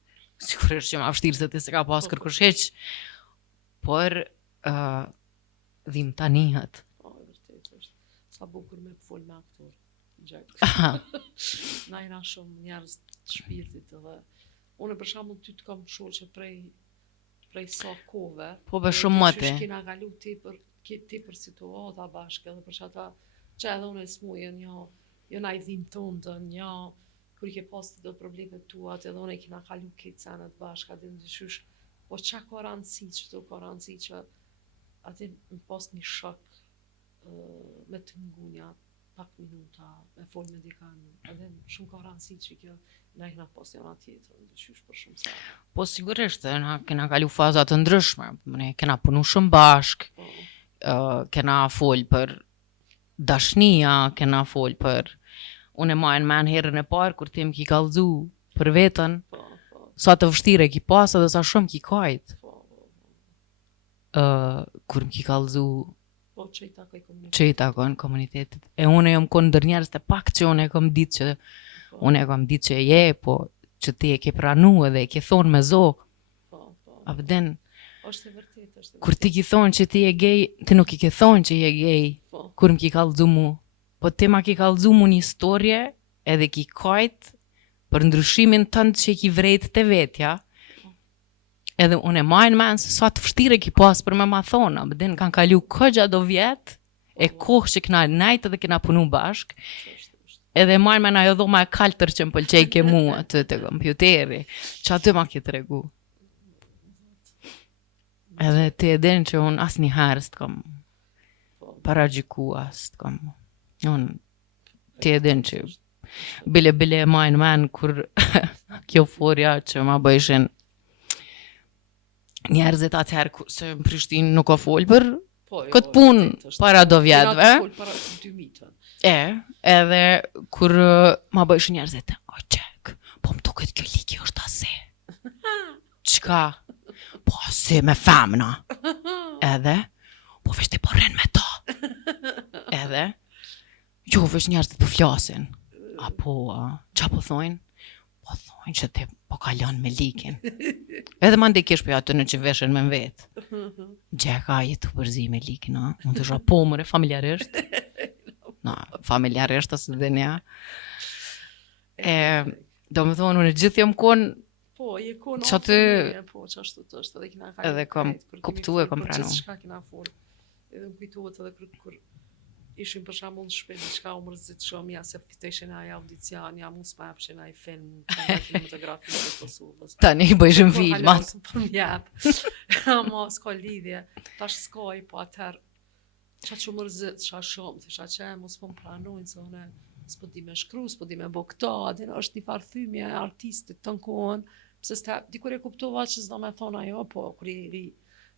sigurisht që ma vështirë se ti se ka pas kërkush heq, por dhimbta nihet. Po, e vërtet është. Sa bukur me fol me aktor. Gjak. Na jena shumë njerëz të shpirtit edhe unë për shembull ty të kam shoqe prej sa kohëve. Po be shumë më ti. Kena kalu tepër situata bashkë edhe për çata që edhe unë smujen jo na i dhim tondën, jo kur i ke pas të problemet tuat edhe unë kena kalu këtë senet bashkë atë ndryshysh. Po çka ka rëndësi që atë më pas një shok me të ngunja pak minuta, me fol me dikan, edhe shumë ka rëndësi që kjo na i kena pas njëra tjetër, ndryshysh për shumë sa. Po sigurisht, na kena kalu faza të ndryshme, ne kena punu shumë bashk, kena fol për dashnia, kena fol për unë e majnë men herën e parë kur ti më ki kallëzu për vetën, sa të vështire ki pas edhe sa shumë ki kajt. Kur më ki kallëzu që i takon komunitetit. E unë e jom konë ndër njerëz të pak që unë e kom ditë që je, po që ti e ke pranu edhe e ke thonë me zo. A vëden, kur ti ki thonë që ti e gej, ti nuk i ke thonë që je gej, kur më ki kallëzu mu. Po ti ma ki kallëzu mu një historie edhe ki kajt për ndryshimin tënd që ki vrejt të vetja. Edhe unë e majnë menë se sa të vështire ki pas për me ma thonë, bëden kanë kalu këgja do vjetë, e kohë që këna najtë edhe këna punu bashk, edhe majnë menë ajo dhoma e kaltër që më pëlqej ke mu aty të kompjuteri, që aty ma ki të regu. Edhe ti e din që unë asë një herë së të kom paragjiku asë të kom, unë ti e din që bile e majnë menë kur kjo forja që ma bëjshin njerëzit atëherë se në Prishtinë nuk o folë për këtë punë para do vjetëve. Edhe kur ma bëjshë njerëzit, o qek, po më duket kjo liki është ase. Qka? Po ase me femna. Edhe, po vesh të porren me ta. Edhe, jo vesh njerëzit po flasin. Apo, qa po thojnë? Po thojnë. që ti po kalon me likin. Edhe ma ndikish për aty në që veshen me vetë. Gjeka, jetu përzi me likin, a? Unë të shra po mëre, familjarisht. No, familjarisht asë dhe nja. Do më thonë, unë gjithë jam konë, Po, je konë Qa ty- po, që ashtu të është, edhe kina edhe kam kuptu e kam pranu. Gjithë shka kina folë. Edhe më kujtohet edhe kur ishim për shembull në shtëpi diçka u mërzit shumë ja se fiteshin ai audicion, ja mos pa hapshin ai film, kinematografi të Kosovës. Tani i bëjshëm filmat. Po m'jap. Ama s'ka lidhje. Tash s'kaj, po atëherë qa që mërzit, qa shumë, thësha që mos po më pranojnë, se une s'po di me shkru, s'po di me bo këta, din është një farë thymje e artistit të në kohën, pse s'ta, dikur e kuptova që s'do me thonë ajo, po, kur i ri,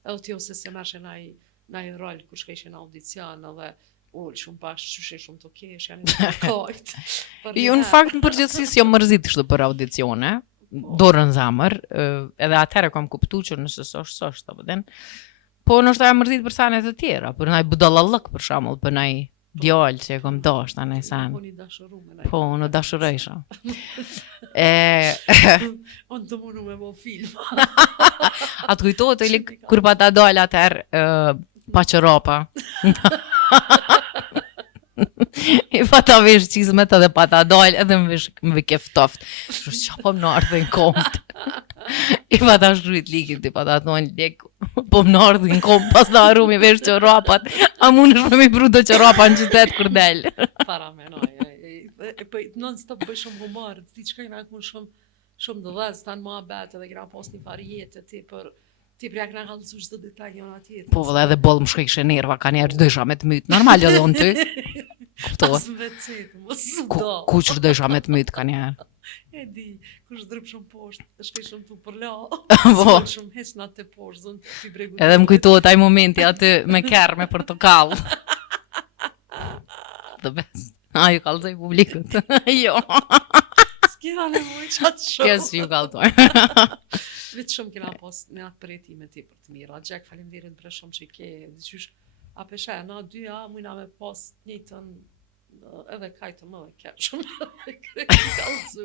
edhe t'jo se se mershin naj rol, kur shkeshin audicion, edhe ullë shumë bashkë, qyshe shumë të kesh, janë një kajt. Jo, në fakt, në përgjithësi jam mërzit kështu për audicione, dorën zamër, edhe atëherë kam kuptu që nëse s'është, të pëden, po nështë ajo mërzit për sanet të tjera, për naj budallallëk për shembull, për naj djallë që e kom dasht, anaj san. Po një dashurume. Po, unë dashurejsha. Unë të munu me bo film. Atë kujtohet e lik, kur pa ta dalë atëherë pa qërapa. I pa ta vesh qizmet edhe pa ta dalë edhe më keftoft. Shështë qa po më nardhe në komët. I pa ta shkrujt likin, ti pa ta thonë lek, po më nardhe në komët, pas da arru mi vesh qërapat, a mund është me mi bru do qërapa në qytet kur del. Para menoj, po non stop bëj shumë humor, ti çka kena ku shumë dëllaz, tanë ma bet edhe kena pas një farë jetë ti për ja kena kallësu çdo detaj njëna tjetër. Po vëllai edhe boll më shkejshe nerva, ka njerë dësha me të mytë, normal edhe unë ty. Kuptohet. As më vetë, mos do. Kuç dësha me të mytë ka njerë. E di, kush drëp shumë poshtë, shkej shumë tu për la. Po. Shumë heq në atë poshtë, zonë ti bregu. Edhe më kujtohet ai momenti aty me kerr me portokall. The best. Ju kallëzoj publikut. Jo. S'kena nevojë qatë shumë. Kes ju kallëzoj. Vetë shumë kena pas me atë përjetime ti për të mira. Gjek, faleminderit për shumë që i ke. Diqysh, a peshe, na dyja, mujna me pas njëtën edhe kajtë më dhe keq shumë.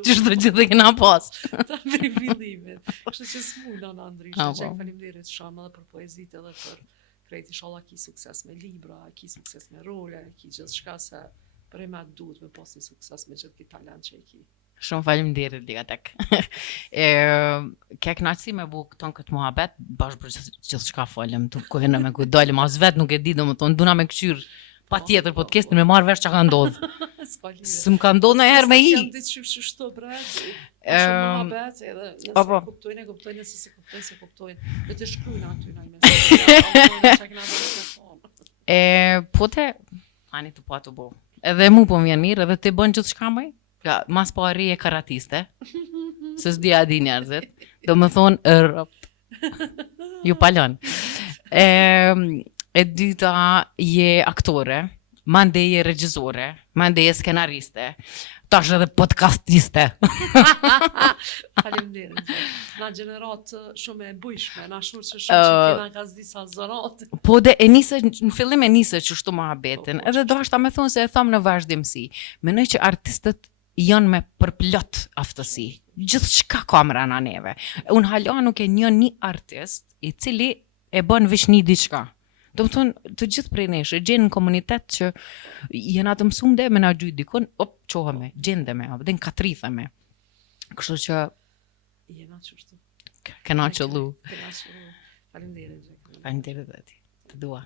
Çdo gjithë kena pas. Ta veri fillimit. Kështu që s'mujna në ndryshe. Ah, Gjek, po. faleminderit shumë edhe për poezit edhe për krejt inshallah ki sukses me libra, ki sukses me role, ki gjithë shka se për e me duhet me pas një sukses me gjithë ki talent që i ki. Shumë faleminderit Ligatek. Ke kënaqësi me bu këton këtë muhabet, bashkë për gjithçka folëm, tu kohën me ku dalëm as vet nuk e di domethënë duna me kçyr. Patjetër podcastin me marr vesh çka ka ndodhur. S'ka lidhje. S'm ka ndodhur ndonjëherë me i. Jam ditë që shto bre. Shumë muhabet edhe nëse po. kuptojnë, nëse se kuptojnë, se kuptojnë. Le të shkruajnë aty në mesazh. Po te ani tu po ato bo. Edhe mu po më vjen mirë, edhe ti bën gjithçka më. Ja, mas po arri e karatiste. Se s'di a di njerëzit. Do më thonë rropt. Ju palon. E dyta je aktore, mande je regjizore, mande je skenariste, tash edhe podcastiste. Faleminderit. Na gjenerat shumë e bujshme, na shur që shumë që kena ka disa zonat. Po dhe e nise, në fillim e nise që shtu muhabetin, edhe do ashta me thonë se e thamë në vazhdimsi. Menoj që artistët janë me përplot aftësi. Gjithçka kamera në neve. Unë hala nuk e njeh një artist i cili e bën veç një diçka. Do të thonë të gjithë prej nesh e gjenë në komunitet që janë atë mësuar dhe me na gjujt dikon, çoheme, gjendeme, apo den katritheme. Kështu që Jena qështu. kena qëllu. Kena qëllu. Faleminderit. Faleminderit dhe ti. Të dua.